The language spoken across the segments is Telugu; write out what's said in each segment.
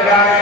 Amen.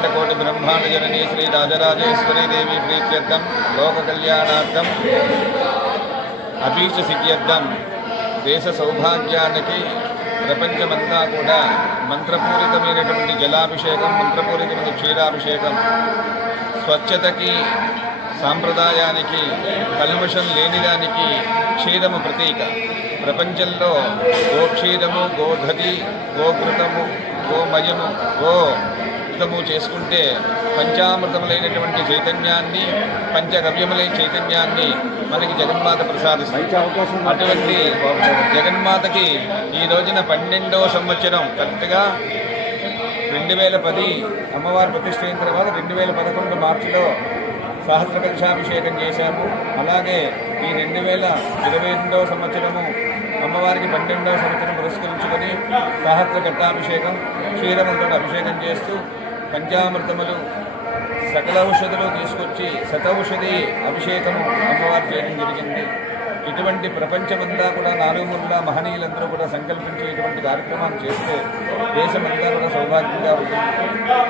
అఖిలాండ కోటి బ్రహ్మాండ జననీ శ్రీ రాజరాజేశ్వరీ దేవి ప్రీత్యర్థం లోక కళ్యాణార్థం అభీష్ట సిద్ధ్యర్థం దేశ సౌభాగ్యానికి ప్రపంచమంతా కూడా మంత్రపూరితమైనటువంటి జలాభిషేకం మంత్రపూరితమైన క్షీరాభిషేకం స్వచ్ఛతకి సాంప్రదాయానికి కల్మషం లేనిదానికి క్షీరము ప్రతీక. ప్రపంచంలో గోక్షీరము గోధతి గోఘృతము గోమయము గో యుద్ధము చేసుకుంటే పంచామృతములైనటువంటి చైతన్యాన్ని పంచగవ్యములైన చైతన్యాన్ని మనకి జగన్మాత ప్రసాదిస్తుంది. అటువంటి జగన్మాతకి ఈ రోజున పన్నెండవ సంవత్సరం కరెక్ట్గా రెండు వేల పది అమ్మవారి ప్రతిష్ఠ అయిన తర్వాత రెండు వేల పదకొండు మార్చిలో సహస్ర కలశాభిషేకం చేశాము. అలాగే ఈ రెండు వేల ఇరవై రెండవ సంవత్సరము అమ్మవారికి పన్నెండవ సంవత్సరం పురస్కరించుకొని సహస్ర ఘట్టాభిషేకం క్షీరములతో అభిషేకం చేస్తూ పంచామృతములు సకల ఔషధులు తీసుకొచ్చి శతౌషధి అభిషేకము అమ్మవారు చేయడం జరిగింది. ఇటువంటి ప్రపంచమంతా కూడా నాలుగుమూల మహనీయులందరూ కూడా సంకల్పించి ఇటువంటి కార్యక్రమాలు చేస్తే దేశమంతా కూడా సౌభాగ్యంగా ఉంటుంది.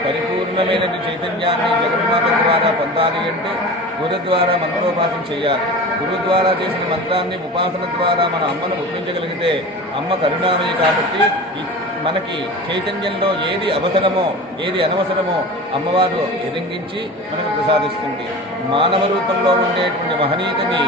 పరిపూర్ణమైన చైతన్యాన్ని జగన్మాత ద్వారా పొందాలి అంటే గురు ద్వారా మంత్రోపాసన చేయాలి. గురు ద్వారా చేసిన మంత్రాన్ని ఉపాసన ద్వారా మన అమ్మను ఒప్పించగలిగితే అమ్మ కరుణామయ్య కాబట్టి మనకి చైతన్యంలో ఏది అవసరమో ఏది అనవసరమో అమ్మవారు ఎదింగించి మనకు ప్రసాదిస్తుంది. మానవ రూపంలో ఉండేటువంటి మహనీయతని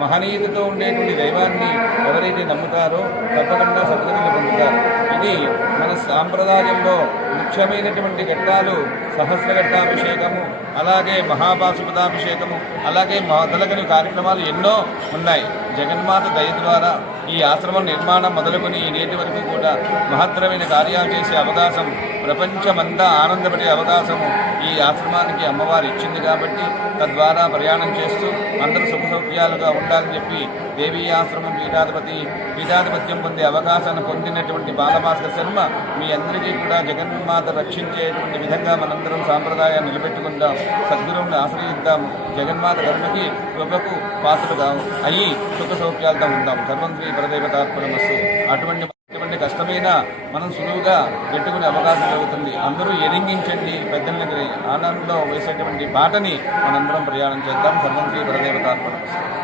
మహనీయతతో ఉండేటువంటి దైవాన్ని ఎవరైతే నమ్ముతారో తప్పకుండా సద్గతులు పొందుతారు. ఇది మన సాంప్రదాయంలో ముఖ్యమైనటువంటి ఘట్టాలు సహస్రఘట్టాభిషేకము అలాగే మహాభాసుపదాభిషేకము అలాగే మొదలగని కార్యక్రమాలు ఎన్నో ఉన్నాయి. జగన్మాత దయ ద్వారా ఈ ఆశ్రమం నిర్మాణం మొదలుకొని ఈ నేటి వరకు కూడా మహత్తరమైన కార్యాలు చేసే అవకాశం ప్రపంచమంతా ఆనందపడే అవకాశము ఈ ఆశ్రమానికి అమ్మవారు ఇచ్చింది కాబట్టి తద్వారా ప్రయాణం చేస్తూ అందరూ సుఖ సౌఖ్యాలుగా ఉండాలని చెప్పి దేవీ ఆశ్రమం పీఠాధిపతి పీఠాధిపత్యం పొందే అవకాశాన్ని పొందినటువంటి బాలభాస్కర్ శర్మ మీ అందరికీ కూడా జగన్ జగన్మాత రక్షించేటువంటి విధంగా మనందరం సాంప్రదాయాన్ని నిలబెట్టుకుందాం సద్గురువుని ఆశ్రయిద్దాం జగన్మాత కరుణకి కృపకు పాత్రగా అయ్యి సుఖ సౌఖ్యాలతో ఉందాం. సర్వం శ్రీ పరదేవతార్పణమస్సు అటువంటి ఎటువంటి కష్టమైనా మనం సులువుగా పెట్టుకునే అవకాశం కలుగుతుంది. అందరూ ఎరింగించండి పెద్దలని ఆనందంలో వేసేటువంటి పాటని మనందరం ప్రయాణం చేద్దాం. సర్వం శ్రీ పరదేవతార్పణమస్సు